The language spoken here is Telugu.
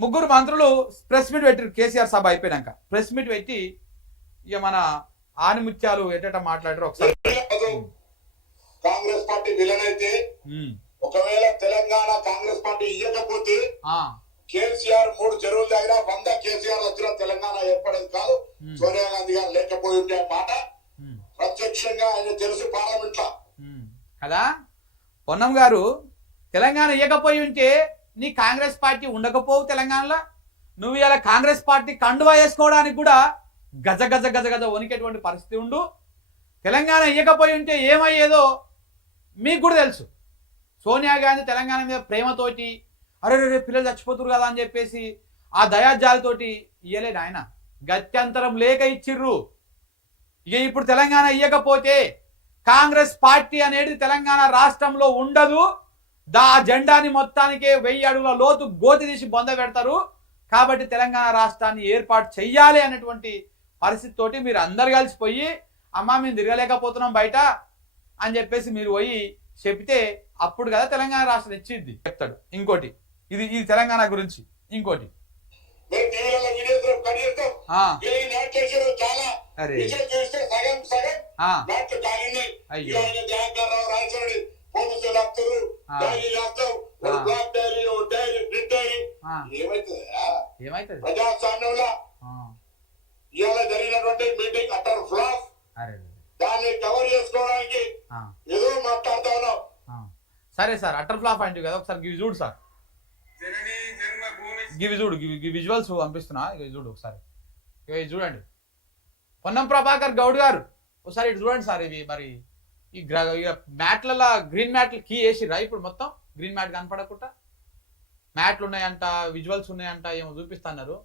ముగ్గురు మంత్రులు ప్రెస్ మీట్ పెట్టారు. కేసీఆర్ సభ అయిపోయినాక ప్రెస్ మీట్ పెట్టి ఇక మన ఆనిముత్యాలు ఎటట మాట్లాడారు ఒకసారి. కాంగ్రెస్ పార్టీ విలన్ అయితే ఒకవేళ తెలంగాణ కాంగ్రెస్ పార్టీ ఇవ్వకపోతే కేసీఆర్ 3 చెరువులు దగ్గర 100 కేసీఆర్ వచ్చిన తెలంగాణ ఏర్పడేది కాదు. సోనియా గాంధీ గారు లేకపోయి ఉంటే మాట ప్రత్యక్షంగా ఆయన తెలుసు పార్లమెంట్ కదా. పొన్నం గారు తెలంగాణ ఇవ్వకపోయి ఉంటే నీ కాంగ్రెస్ పార్టీ ఉండకపోవు తెలంగాణలో. నువ్వు ఇలా కాంగ్రెస్ పార్టీ కండువా వేసుకోవడానికి కూడా గజ గజ గజ గజ వణికేటువంటి పరిస్థితి ఉండు. తెలంగాణ ఇవ్వకపోయి ఉంటే ఏమయ్యేదో మీకు కూడా తెలుసు. సోనియా గాంధీ తెలంగాణ మీద ప్రేమతోటి అరే రే పిల్లలు చచ్చిపోతురు కదా అని చెప్పేసి ఆ దయాజాలతోటి ఇయ్యలేదు ఆయన. గత్యంతరం లేక ఇచ్చిర్రు. ఇక ఇప్పుడు తెలంగాణ ఇవ్వకపోతే కాంగ్రెస్ పార్టీ అనేది తెలంగాణ రాష్ట్రంలో ఉండదు. ఆ జెండాని మొత్తానికే 1000 అడుగుల లోతు గోతి తీసి బొంద పెడతారు. కాబట్టి తెలంగాణ రాష్ట్రాన్ని ఏర్పాటు చెయ్యాలి అనేటువంటి పరిస్థితి తోటి మీరు అందరు కలిసిపోయి అమ్మా మేము తిరగలేకపోతున్నాం బయట అని చెప్పేసి మీరు పోయి చెప్తే అప్పుడు కదా తెలంగాణ రాష్ట్రం ఇచ్చింది చెప్తాడు. ఇంకోటి ఇది తెలంగాణ గురించి ఇంకోటి ప్రజాస్వామ్యంలో ఇవాళ జరిగినటువంటి మీటింగ్ అటర్ ఫ్లాప్. దాన్ని కవర్ చేసుకోవడానికి ఏదో మాట్లాడుతా ఉన్నాం. సరే సార్ అటర్ ఫ్లాప్ అంటే కదా ఒకసారి గివి చూడు సార్, గివి చూడు, గివి విజువల్స్ పంపిస్తున్నా ఇవి చూడు ఒకసారి. ఇవి చూడండి పొన్నం ప్రభాకర్ గౌడ్ గారు ఒకసారి ఇటు చూడండి సార్. ఇవి మరి ఈ మ్యాట్లలో గ్రీన్ మ్యాట్లు కీ వేసిరా ఇప్పుడు మొత్తం గ్రీన్ మ్యాట్ కనపడకుండా మ్యాట్లు ఉన్నాయంట, విజువల్స్ ఉన్నాయంట, ఏమో చూపిస్తున్నారు.